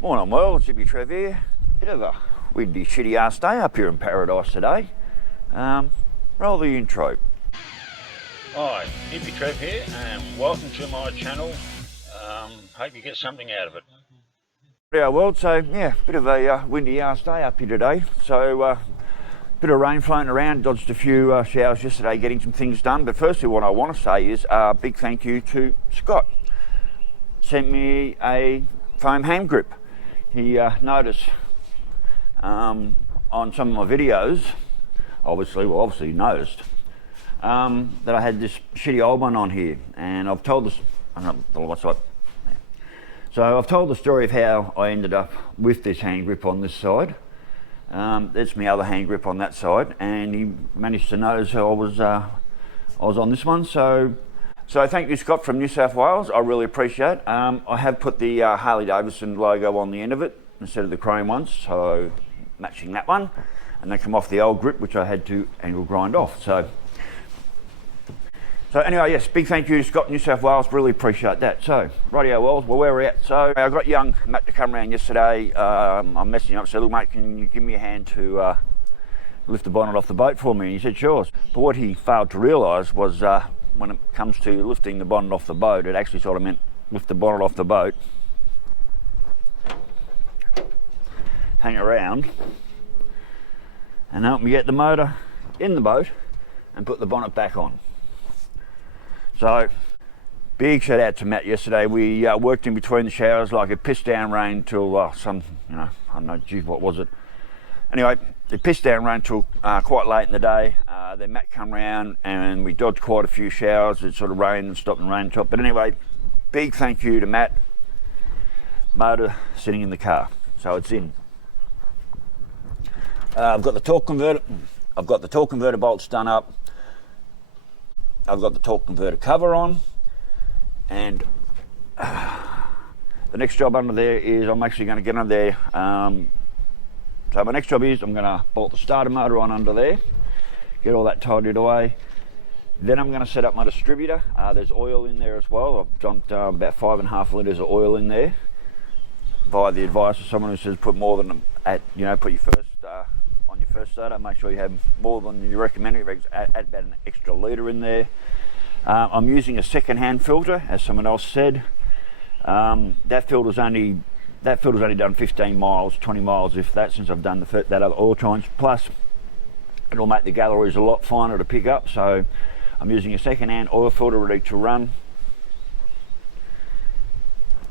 Morning world, it's Hippy Trev here. Bit of a windy, shitty ass day up here in paradise today. Roll the intro. Hi, Hippy Trev here, and welcome to my channel. Hope you get something out of it. Yeah, world, so yeah, bit of a windy ass day up here today. So, bit of rain floating around, dodged a few showers yesterday getting some things done. But firstly, what I want to say is a big thank you to Scott. Sent me a foam hand grip. He noticed on some of my videos, obviously he noticed that I had this shitty old one on here, and I've told this. I don't know what's up. So I've told the story of how I ended up with this hand grip on this side. That's my other hand grip on that side, and he managed to notice I was on this one. So thank you, Scott, from New South Wales. I really appreciate it. I have put the Harley Davidson logo on the end of it instead of the chrome ones, so matching that one, and they come off the old grip, which I had to angle grind off. So anyway, yes, big thank you to Scott, New South Wales. Really appreciate that. So, rightio, well, where we're at. So I got young Matt to come around yesterday. I'm messaging up, said, look, mate, can you give me a hand to lift the bonnet off the boat for me? And he said, sure. But what he failed to realise was when it comes to lifting the bonnet off the boat, it actually sort of meant lift the bonnet off the boat, hang around, and help me get the motor in the boat and put the bonnet back on. So, big shout out to Matt yesterday. We worked in between the showers like it pissed down rain till I don't know, geez, what was it? Anyway, it pissed down rain till quite late in the day. Then Matt come round and we dodged quite a few showers. It sort of rained and stopped and rained top. But anyway, big thank you to Matt. Motor sitting in the car, so it's in. I've got the torque converter bolts done up. I've got the torque converter cover on, and the next job under there is I'm actually going to get under there. So my next job is I'm going to bolt the starter motor on under there, get all that tidied away. Then I'm going to set up my distributor. There's oil in there as well. I've dumped about 5.5 litres of oil in there via the advice of someone who says put more than put your first on your first startup. Make sure you have more than you recommend. Add about an extra litre in there. I'm using a second-hand filter, as someone else said. That filter's only done 15 miles, 20 miles, if that, since I've done that other oil change. Plus, it'll make the galleries a lot finer to pick up. So I'm using a second-hand oil filter ready to run.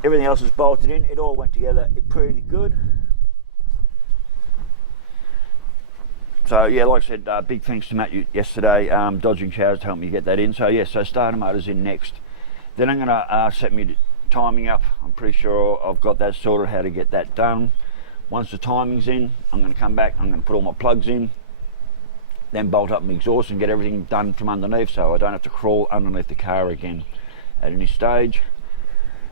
Everything else is bolted in. It all went together pretty good. So yeah, like I said, big thanks to Matt yesterday, dodging showers to help me get that in. So yeah, so starter motor's in next. Then I'm going to set me timing up. I'm pretty sure I've got that sorted, how to get that done. Once the timing's in, I'm going to come back, I'm going to put all my plugs in, then bolt up my exhaust and get everything done from underneath, so I don't have to crawl underneath the car again at any stage.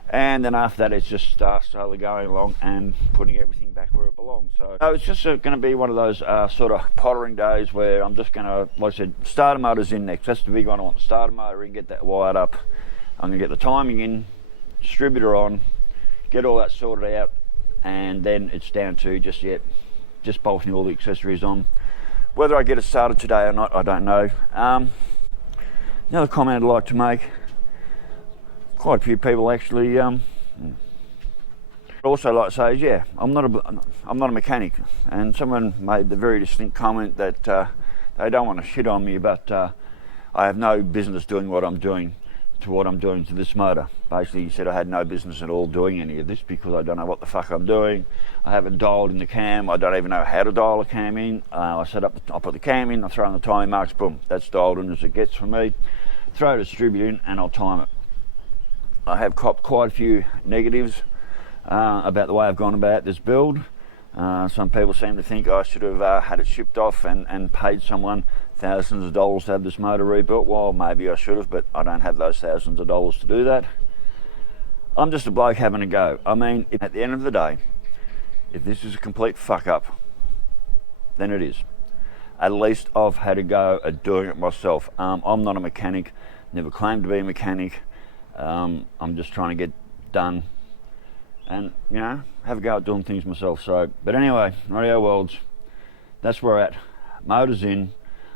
And then after that, it's just slowly going along and putting everything back where it belongs. So it's just going to be one of those sort of pottering days where I'm just going to, like I said, starter motor's in next. That's the big one. I want the starter motor in, get that wired up. I'm going to get the timing in, distributor on, get all that sorted out, and then it's down to just bolting all the accessories on. Whether I get it started today or not, I don't know. Another comment I'd like to make. Quite a few people actually. I'd also like to say is, yeah, I'm not a mechanic, and someone made the very distinct comment that they don't want to shit on me, but I have no business doing what I'm doing to this motor. Basically, he said I had no business at all doing any of this because I don't know what the fuck I'm doing. I haven't dialed in the cam. I don't even know how to dial a cam in. I put the cam in, I throw in the timing marks, boom, that's dialed in as it gets for me. Throw a distributor in and I'll time it. I have copped quite a few negatives about the way I've gone about this build. Some people seem to think I should have had it shipped off and paid someone thousands of dollars to have this motor rebuilt. Well, maybe I should have, but I don't have those thousands of dollars to do that. I'm just a bloke having a go. I mean, at the end of the day, if this is a complete fuck up, then it is. At least I've had a go at doing it myself. I'm not a mechanic, never claimed to be a mechanic. I'm just trying to get done and you know, have a go at doing things myself. So, but anyway, radio worlds, that's where we're at. Motor's in.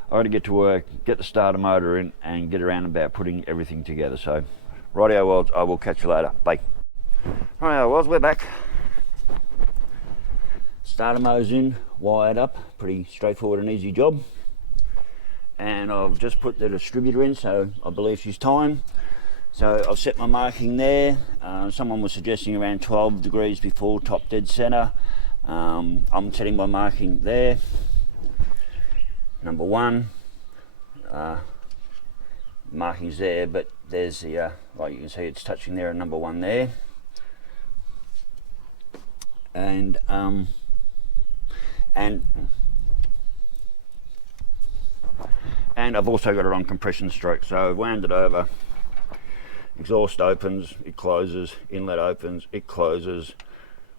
I got to get to work, get the starter motor in, and get around about putting everything together. So, radio worlds, I will catch you later. Bye. Radio worlds, we're back. Starter motor's in, wired up, pretty straightforward and easy job. And I've just put the distributor in, so I believe she's time. So I've set my marking there. Someone was suggesting around 12 degrees before top dead center. I'm setting my marking there. Number 1. Marking's there, but there's the, like you can see it's touching there, and number 1 there. And I've also got it on compression stroke, so I've wound it over. Exhaust opens, it closes, inlet opens, it closes.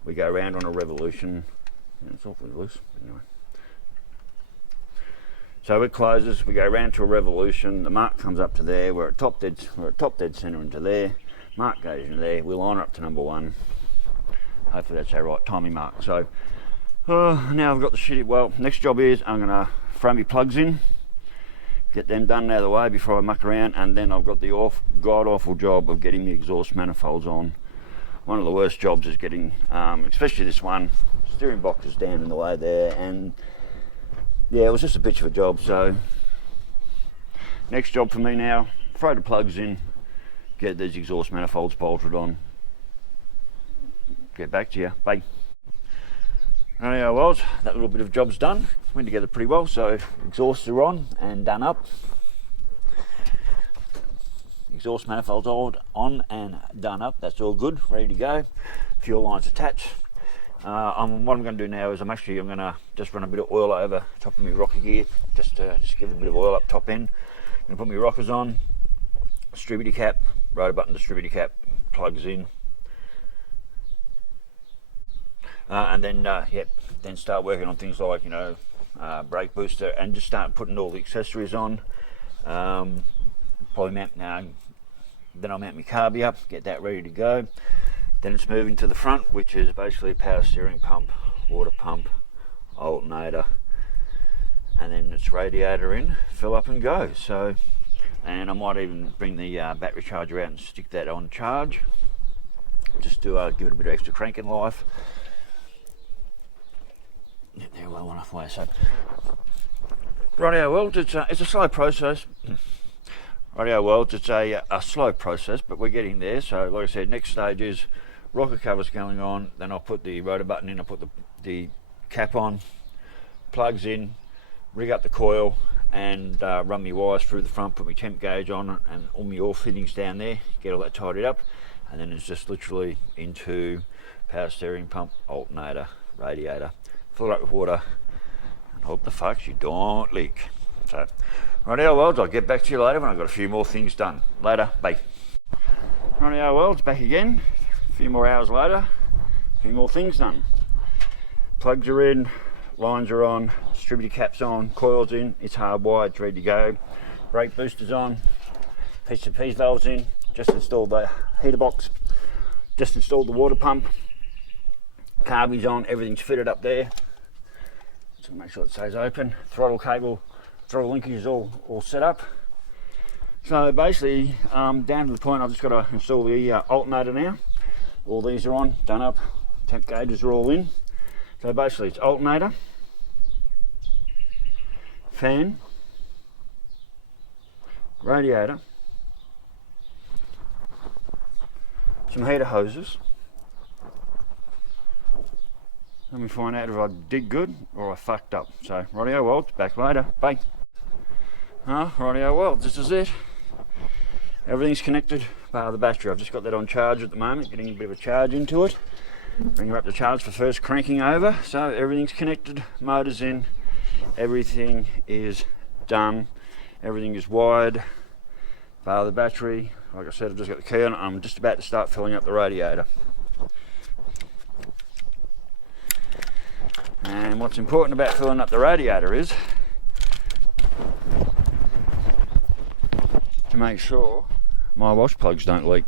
We go around on a revolution. It's awfully loose, anyway. So it closes, we go around to a revolution, the mark comes up to there, we're at top dead center into there, mark goes into there, we line up to number 1. Hopefully that's our right timing mark. So now I've got the shitty, well, next job is I'm gonna throw my plugs in, get them done out of the way before I muck around, and then I've got the god awful job of getting the exhaust manifolds on. One of the worst jobs is getting, especially this one, steering box is down in the way there, and yeah, it was just a bitch of a job. So next job for me now, throw the plugs in, get these exhaust manifolds bolted on, get back to you. Bye. Anyhow, well, that little bit of job's done. Went together pretty well. So exhausts are on and done up. Exhaust manifolds on and done up. That's all good, ready to go. Fuel lines attached. What I'm going to do now is I'm going to just run a bit of oil over top of my rocker gear, just give it a bit of oil up top end. I'm going to put my rockers on, distributor cap, rotor button distributor cap, plugs in. And then then start working on things like, you know, brake booster, and just start putting all the accessories on. Probably mount now. Then I'll mount my carby up, get that ready to go. Then it's moving to the front, which is basically power steering pump, water pump, alternator, and then it's radiator in, fill up and go. So, and I might even bring the battery charger out and stick that on charge, just to give it a bit of extra cranking life. Yeah, they're well enough away. So, rightio, well, it's a slow process. Rightio, well, it's a slow process, but we're getting there. So, like I said, next stage is rocker covers going on. Then I'll put the rotor button in. I'll put the cap on, plugs in, rig up the coil, and run my wires through the front. Put my temp gauge on, and all my oil fittings down there. Get all that tidied up, and then it's just literally into power steering pump, alternator, radiator. Fill it up with water and hope the fucks you don't leak. So, rightio, well, I'll get back to you later when I've got a few more things done. Later, bye. Rightio, well, it's back again. A few more hours later, a few more things done. Plugs are in, lines are on, distributor cap's on, coil's in, it's hardwired, it's ready to go. Brake booster's on, PCP valves in, just installed the heater box, just installed the water pump. Carby's on, everything's fitted up there. So make sure it stays open. Throttle cable, throttle linkage is all set up. So basically, down to the point I've just got to install the alternator now. All these are on, done up. Temp gauges are all in. So basically it's alternator, fan, radiator, some heater hoses. Let me find out if I did good or I fucked up. So, rightio, well, back later. Bye. Rightio, well, this is it. Everything's connected bar the battery. I've just got that on charge at the moment, getting a bit of a charge into it. Bring her up to charge for first cranking over. So, everything's connected, motor's in, everything is done, everything is wired, bar the battery. Like I said, I've just got the key on. I'm just about to start filling up the radiator. And what's important about filling up the radiator is to make sure my wash plugs don't leak.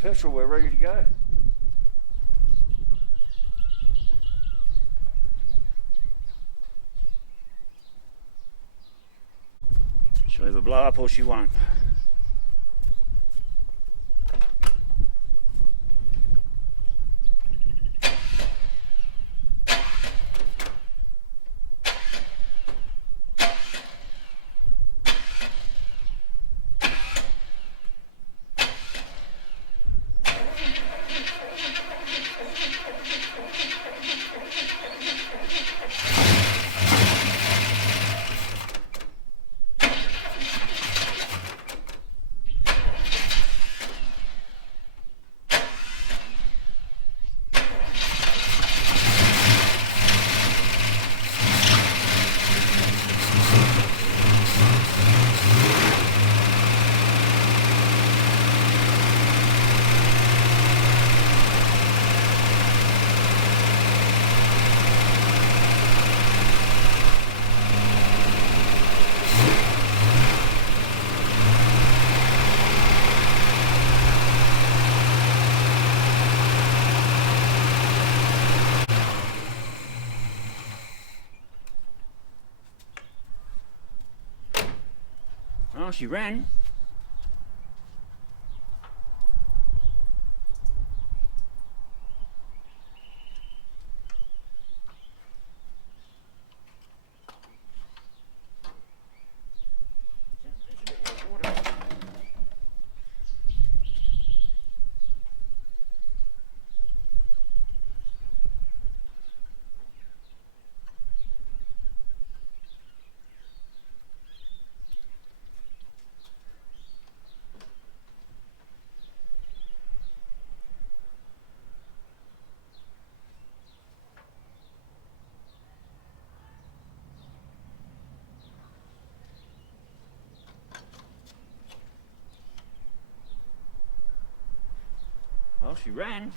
petrol, we're ready to go. She'll either blow up or she won't. Well, she ran. Well, she ran.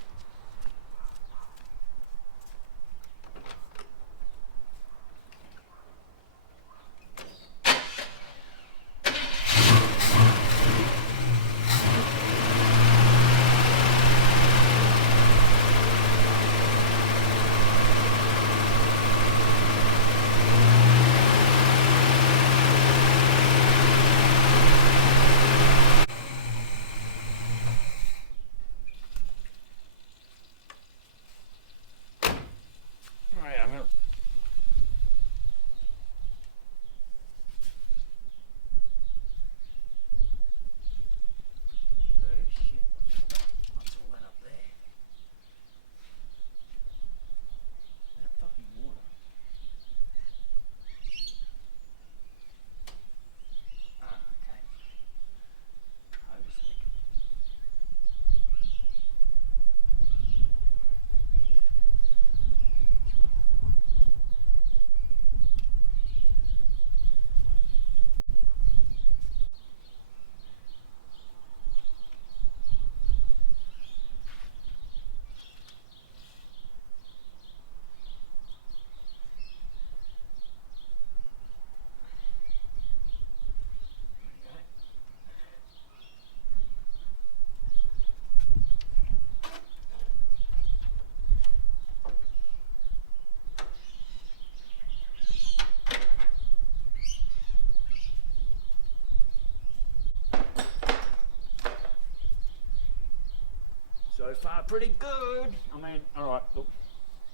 So far, pretty good. I mean, all right, look,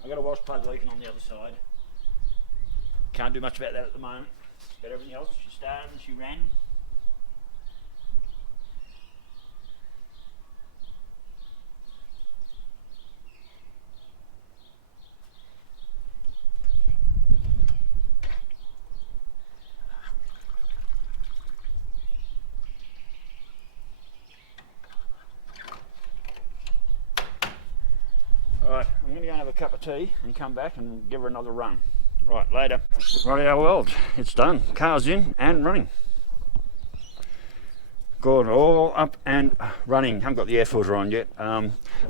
I've got a wash plug leaking on the other side. Can't do much about that at the moment. But everything else, she started and she ran. Right, I'm going to go and have a cup of tea and come back and give her another run. Right, later. Rightio world, it's done. Car's in and running. Good, all up and running. Haven't got the air filter on yet.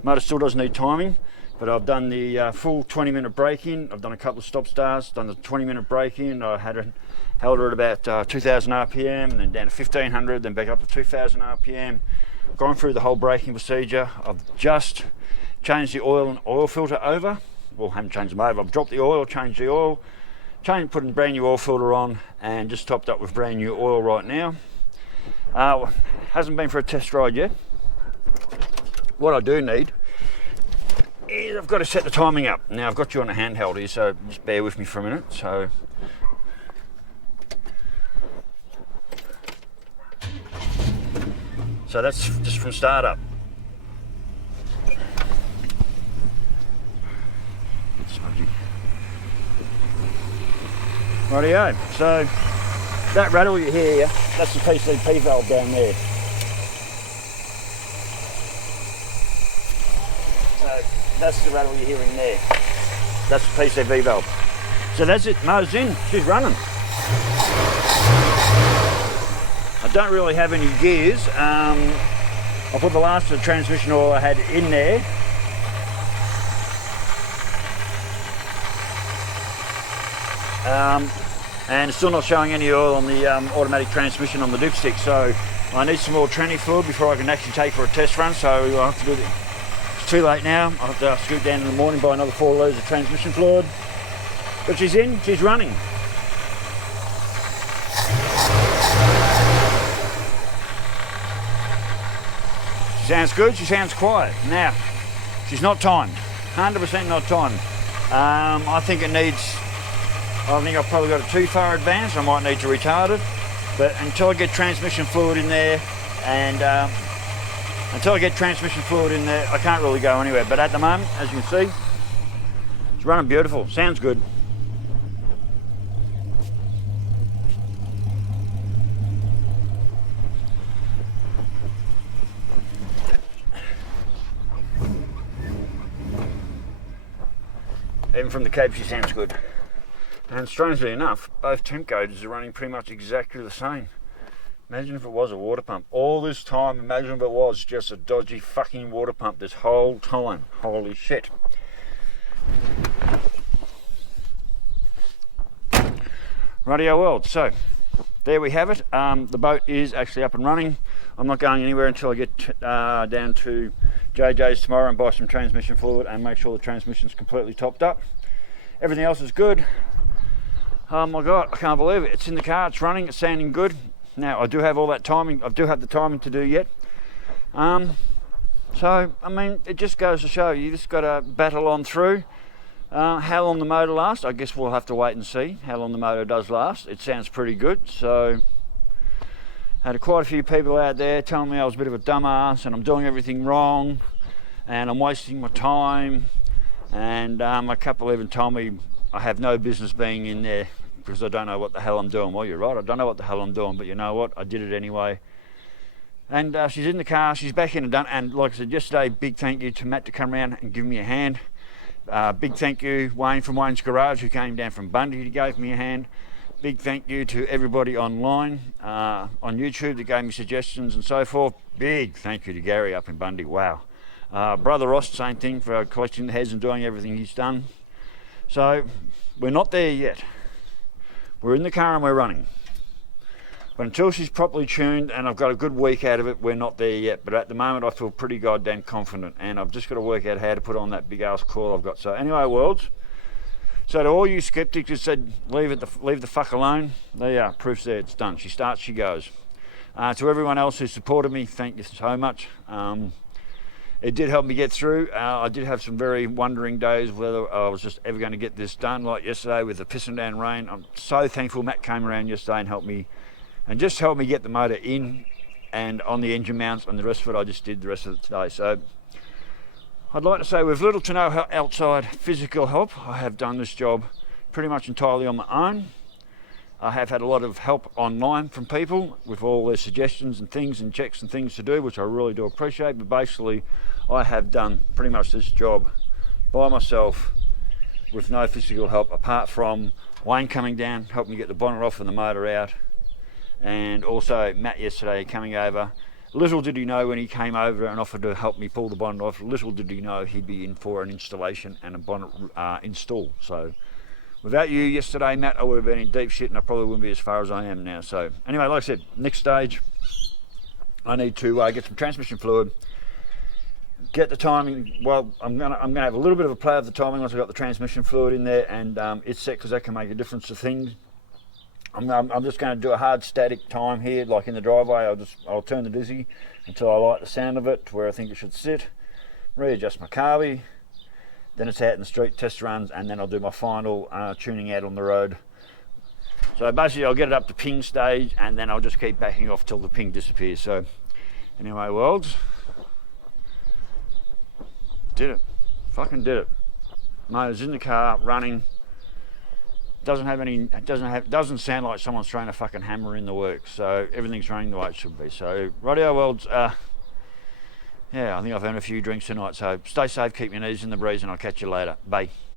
Motor still does need timing, but I've done the full 20-minute braking. I've done a couple of stop starts, done the 20-minute braking. I held her at about 2,000 RPM, and then down to 1,500, then back up to 2,000 RPM. gone through the whole braking procedure. I've just changed the oil and oil filter over. Well, haven't changed them over. I've dropped the oil, changed the oil, put a brand new oil filter on, and just topped up with brand new oil right now. Hasn't been for a test ride yet. What I do need is I've got to set the timing up. Now I've got you on a handheld here, so just bear with me for a minute. So that's just from startup. Rightio, so that rattle you hear, that's the PCP valve down there. So that's the rattle you're hearing there. That's the PCV valve. So that's it, motor's in, she's running. I don't really have any gears. I put the last of the transmission oil I had in there. And it's still not showing any oil on the automatic transmission on the dipstick, so I need some more tranny fluid before I can actually take for a test run, so I'll have to do it. It's too late now. I'll have to scoot down in the morning, buy another 4 litres of transmission fluid. But she's in, she's running. She sounds good, she sounds quiet. Now, she's not timed, 100% not timed. I think I've probably got it too far advanced. I might need to retard it, but until I get transmission fluid in there, I can't really go anywhere. But at the moment, as you can see, it's running beautiful. Sounds good. Even from the Cape, she sounds good. And strangely enough, both temp gauges are running pretty much exactly the same. Imagine if it was a water pump. All this time, imagine if it was just a dodgy fucking water pump this whole time. Holy shit. Rightio world, so there we have it. The boat is actually up and running. I'm not going anywhere until I get down to JJ's tomorrow and buy some transmission fluid and make sure the transmission's completely topped up. Everything else is good. Oh my God, I can't believe it. It's in the car, it's running, it's sounding good. Now, I do have all that timing. I do have the timing to do yet. So, I mean, it just goes to show you just got to battle on through. How long the motor lasts, I guess we'll have to wait and see how long the motor does last. It sounds pretty good. So, I had quite a few people out there telling me I was a bit of a dumbass and I'm doing everything wrong and I'm wasting my time. And a couple even told me I have no business being in there because I don't know what the hell I'm doing. Well, you're right, I don't know what the hell I'm doing, but you know what, I did it anyway. And she's in the car, she's back in and done. And like I said yesterday, big thank you to Matt to come around and give me a hand. Big thank you, Wayne from Wayne's Garage, who came down from Bundy to give me a hand. Big thank you to everybody online on YouTube that gave me suggestions and so forth. Big thank you to Gary up in Bundy, wow. Brother Ross, same thing, for collecting the heads and doing everything he's done. So we're not there yet. We're in the car and we're running. But until she's properly tuned and I've got a good week out of it, we're not there yet. But at the moment I feel pretty goddamn confident and I've just got to work out how to put on that big ass coil I've got. So anyway, worlds, so to all you skeptics who said leave the fuck alone, there you are, proof's there, it's done. She starts, she goes. To everyone else who supported me, thank you so much. It did help me get through. I did have some very wondering days whether I was just ever going to get this done, like yesterday with the pissing down rain. I'm so thankful Matt came around yesterday and helped me get the motor in and on the engine mounts, and the rest of it I just did the rest of it today. So I'd like to say with little to no outside physical help, I have done this job pretty much entirely on my own. I have had a lot of help online from people with all their suggestions and things and checks and things to do, which I really do appreciate. But basically, I have done pretty much this job by myself with no physical help, apart from Wayne coming down, helping me get the bonnet off and the motor out. And also Matt yesterday coming over. Little did he know when he came over and offered to help me pull the bonnet off, little did he know he'd be in for an installation and a bonnet install. So without you yesterday, Matt, I would have been in deep shit and I probably wouldn't be as far as I am now. So anyway, like I said, next stage, I need to get some transmission fluid, get the timing. Well, I'm gonna have a little bit of a play of the timing once I've got the transmission fluid in there and it's set, because that can make a difference to things. I'm just going to do a hard static time here, like in the driveway. I'll turn the dizzy until I like the sound of it to where I think it should sit. Readjust my carby. Then it's out in the street, test runs, and then I'll do my final tuning out on the road. So basically I'll get it up to ping stage and then I'll just keep backing off till the ping disappears. So anyway, worlds, did it. Fucking did it. Motor's in the car, running. Doesn't sound like someone's throwing a fucking hammer in the works. So everything's running the way it should be. So rightio, worlds. Yeah, I think I've had a few drinks tonight. So stay safe, keep your knees in the breeze, and I'll catch you later. Bye.